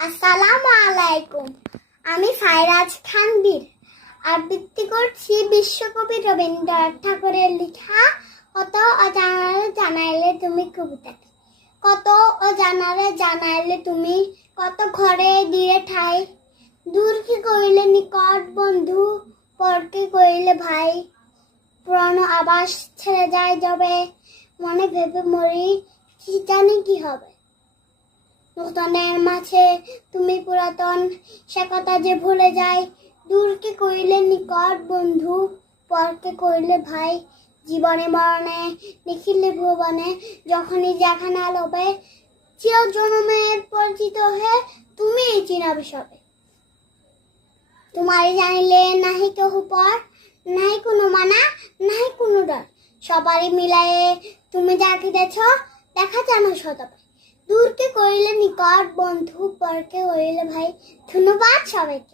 আসসালামু আলাইকুম। আমি ফাইরাজ খান বীর আবৃত্তি করছি বিশ্বকবি রবীন্দ্রনাথ ঠাকুরের লেখা কত অজানারে জানাইলে তুমি কবিতাটি। কত অজানারে জানাইলে তুমি, কত ঘরে দিয়ে ঠাই। দূর কি কইলে নিকট বন্ধু, পরকে কইলে ভাই। পুরানো আবাস ছেড়ে যায় যবে, মনে ভেবে মরি কি জানি কি হবে। নূতনের মাঝে তুমি পুরাতন, সে কথা যে ভুলে যায়। দূরকে কইলে নিকট বন্ধু, পরকে কইলে ভাই। জীবনে মরণে নিখিলে ভুবনে, যখনই যেখানে লোবে। চির জন্মের পরিচিত হয়ে তুমি চিনাবে সবে। তোমারই জানিলে নাহি কেহ পর, নাহি কোনো মানা, নাহি কোনো ডর। সবারই মিলায়ে তুমি ডাকিতেছ, দেখা যেন শতবে। দূরকে কইলে নিকট বন্ধু, পরকে কইলে ভাই। ধন্যবাদ সবাইকে।